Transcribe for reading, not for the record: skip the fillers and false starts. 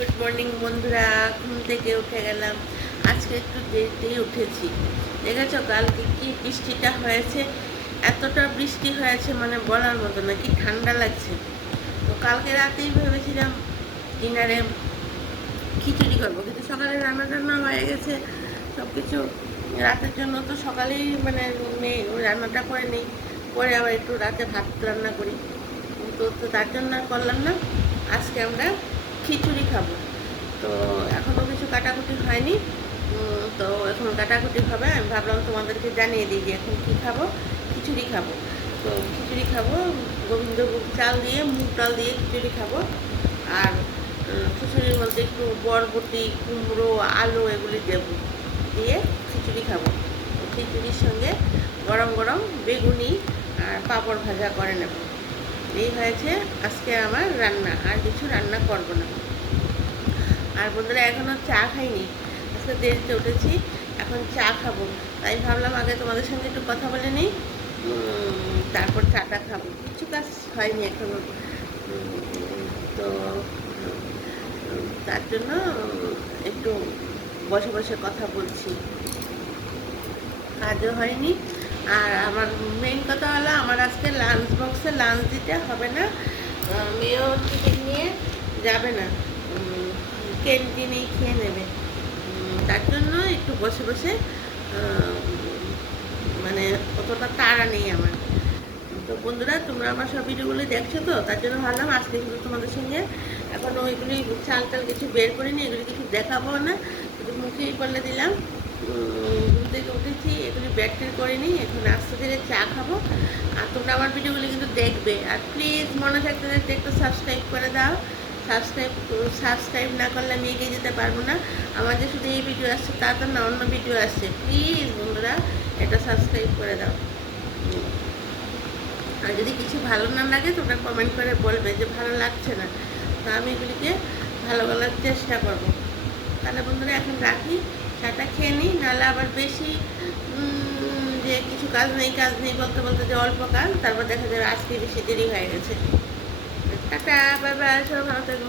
Good morning বন্ধুরা, ঘুম থেকে উঠে গেলাম। আজকে একটু দেরিতেই উঠেছি। দেখেছো কালকে কি বৃষ্টিটা হয়েছে, এতটা বৃষ্টি হয়েছে মানে বলার মতো না, কি ঠান্ডা লাগছে। তো কালকে রাতেই ভেবেছিলাম ডিনারে খিচুড়ি করবো, কিন্তু সকালে রান্না টান্না হয়ে গেছে সব কিছু। রাতের জন্য তো সকালেই মানে রান্নাটা করে নিই, পরে আবার একটু রাতে ভাত রান্না করি। তো তার জন্য আর করলাম না। আজকে আমরা খিচুড়ি খাবো। তো এখনও কিছু কাটাকুটি হয়নি, তো এখন কাটাকুটি হবে। আমি ভাবলাম তোমাদেরকে জানিয়ে দিই যে এখন কী খাবো। খিচুড়ি খাবো। তো খিচুড়ি খাবো, গোবিন্দভোগ চাল দিয়ে, মুগ ডাল দিয়ে খিচুড়ি খাবো। আর খিচুড়ির মধ্যে একটু বরবটি, কুমড়ো, আলু এগুলি দেবো, দিয়ে খিচুড়ি খাবো। খিচুড়ির সঙ্গে গরম গরম বেগুনি আর পাঁপড় ভাজা করে নেব। এই হয়েছে আজকে আমার রান্না, আর কিছু রান্না করবো না। আর বন্ধুরা এখনও চা খাইনি, আজকে দেরিতে উঠেছি, এখন চা খাবো। তাই ভাবলাম আগে তোমাদের সঙ্গে একটু কথা বলে নিই, তারপর চাটা খাবো। কিছু কাজ হয়নি এখনো। তো তার জন্য একটু বসে বসে কথা বলছি, কাজও হয়নি। আর আমার মেইন কথা হলো, আমার আজকে লাঞ্চ বক্সে লাঞ্চ দিতে হবে না, মেয়েও টিফিন নিয়ে যাবে না, ক্যান্টিনেই খেয়ে নেবে। তার জন্য একটু বসে বসে মানে অতটা তাড়া নেই আমার। তো বন্ধুরা তোমরা আমার সব ভিডিওগুলি দেখছো, তো তার জন্য ভাবলাম আজকে শুধু তোমাদের সঙ্গে এখন ওইগুলি চাল টাল কিছু বের করিনি, এগুলি কিছু দেখাবো না, শুধু মুখেই বলে দিলাম। ঘুম থেকে উঠেছি, এগুলি বের টের করিনি, এখন আস্তে ধীরে চা খাবো। আর তোমরা আমার ভিডিওগুলি কিন্তু দেখবে, আর প্লিজ মনে থাকতে থাকতে একটু সাবস্ক্রাইব করে দাও। সাবস্ক্রাইব না করলে আমি এগিয়ে যেতে পারবো না। আমার যে শুধু এই ভিডিও আসছে তা তো না, অন্য ভিডিও আসছে। প্লিজ বন্ধুরা এটা সাবস্ক্রাইব করে দাও। আর যদি কিছু ভালো না লাগে তোমরা কমেন্ট করে বলবে যে ভালো লাগছে না, তো আমি এগুলিকে ভালো বলার চেষ্টা করব। তাহলে বন্ধুরা এখন রাখি, চাটা খেয়ে নিই, নাহলে আবার বেশি যে কিছু কাজ নেই বলতে বলতে যে অল্প কাজ, তারপর দেখা যাবে আজকে বেশি দেরি হয়ে গেছে। টাটা, বাই বাই, সবাই ভালো থাকো।